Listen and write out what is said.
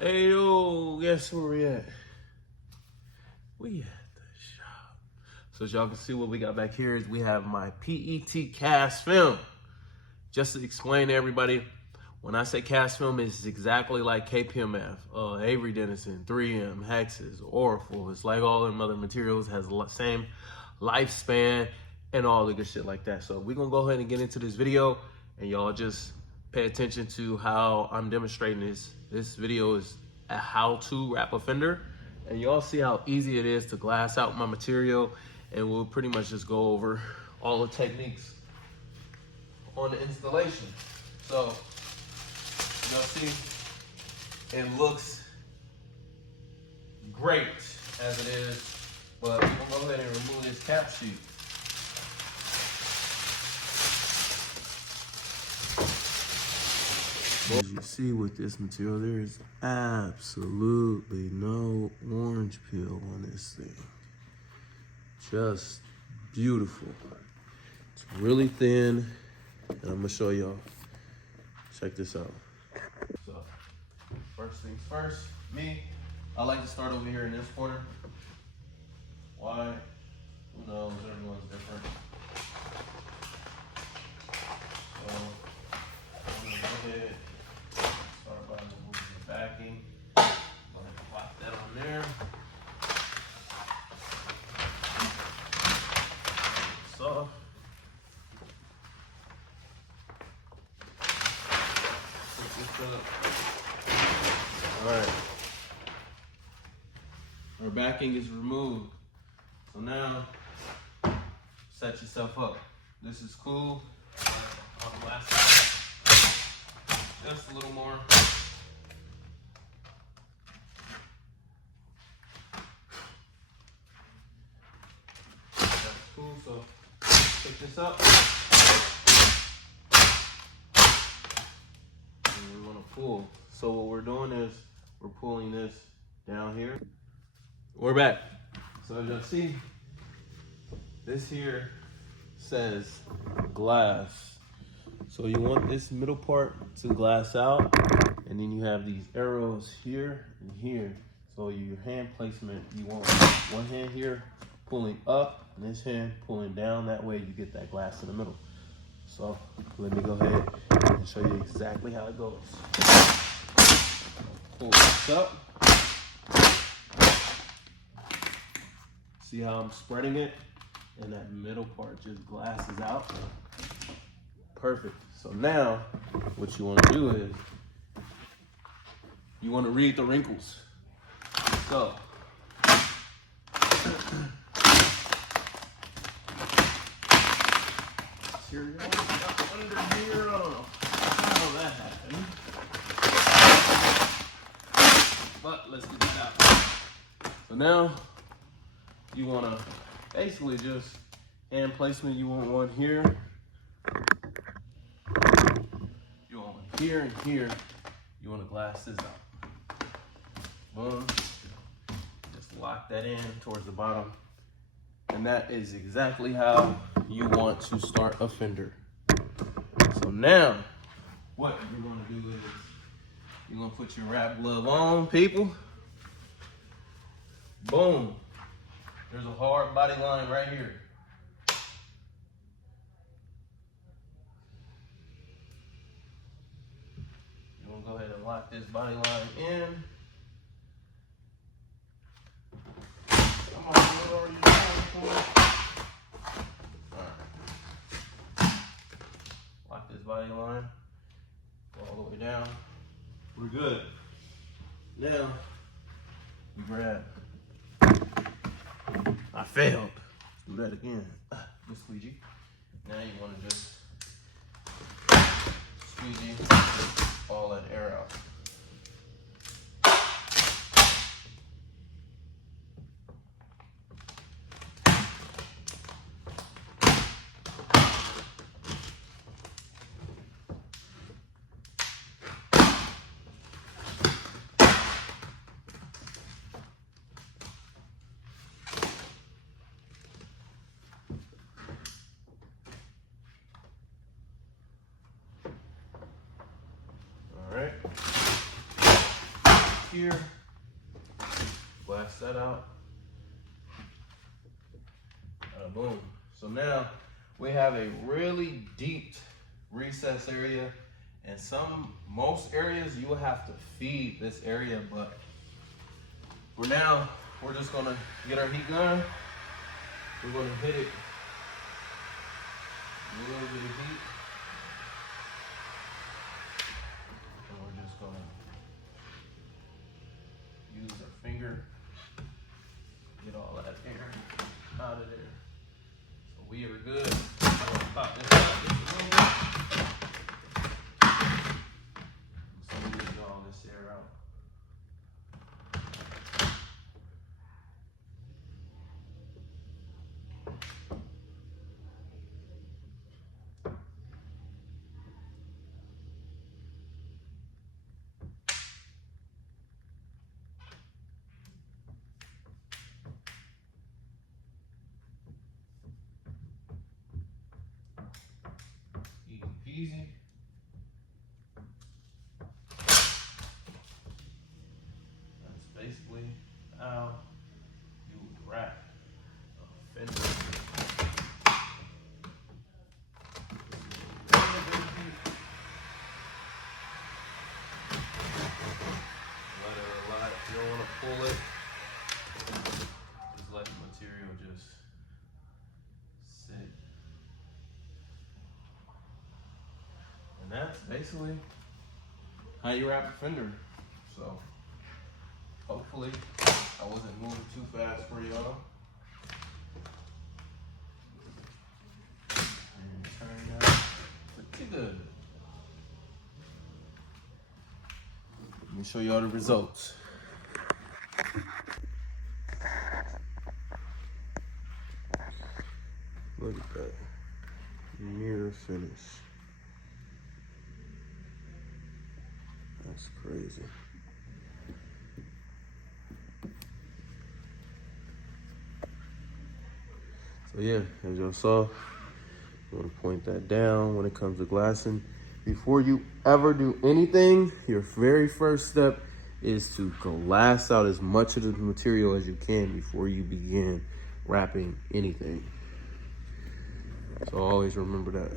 Hey yo, guess where we at? We at the shop. So as y'all can see, what we got back here is we have my PET cast film. Just to explain to everybody, when I say cast film, it's exactly like KPMF, Avery Dennison, 3M, Hexes, Oriful. It's like all them other materials, has the same lifespan and all the good shit like that. So we're gonna go ahead and get into this video, and y'all just pay attention to how I'm demonstrating this. This video is a how to wrap a fender, and y'all see how easy it is to glass out my material, and we'll pretty much just go over all the techniques on the installation. So y'all see, it looks great as it is, but we're gonna go ahead and remove this cap sheet. As you see with this material, there is absolutely no orange peel on this thing. Just beautiful. It's really thin, and I'm gonna show y'all. Check this out. So, first things first, I like to start over here in this corner. Why? Who knows? Everyone's different. So, I'm gonna go ahead. Start by removing the backing. Go ahead and pop that on there. So, put this up. Alright. Our backing is removed. So now, set yourself up. This is cool. I'll glass it out just a little more. That's cool, so pick this up. And we want to pull. So what we're doing is we're pulling this down here. We're back. So as you'll see, this here says glass. So you want this middle part to glass out, and then you have these arrows here and here. So your hand placement, you want one hand here pulling up and this hand pulling down. That way you get that glass in the middle. So let me go ahead and show you exactly how it goes. Pull this up. See how I'm spreading it? And that middle part just glasses out. Perfect. So now, what you want to do is, you want to read the wrinkles. So, here we go. Under here, I don't know how that happened. But let's get that out. So now, you want to basically just hand placement. You want one here. You want one here and here. You want to glass this out. Boom. Just lock that in towards the bottom. And that is exactly how you want to start a fender. So now, what you're going to do is, you're going to put your wrap glove on, people. Boom. There's a hard body line right here. You want to go ahead and lock this body line in. Come on, you already done. Alright. Lock this body line. Go all the way down. We're good. Now, we grab. I failed. Do that again. Good squeegee. Now you want to just squeegee all that air out. All right. here. Blast that out. Boom. So now we have a really deep recess area, and most areas you will have to feed this area, but for now we're just gonna get our heat gun. We're gonna hit it a little bit of heat, and we're just gonna use our finger, get all that air out of there. So we are good. I'm gonna pop this out just a little bit. So we get all this air out. Easy peasy. That's basically how you would wrap a fender. Let it relax. You don't want to pull it. Just let the material just sit. And that's basically how you wrap a fender. So hopefully I wasn't moving too fast for y'all. And it turned out pretty good. Let me show y'all the results. Look at that. Near finish. That's crazy. So yeah, as y'all saw, you want to point that down when it comes to glassing. Before you ever do anything, your very first step is to glass out as much of the material as you can before you begin wrapping anything. So always remember that.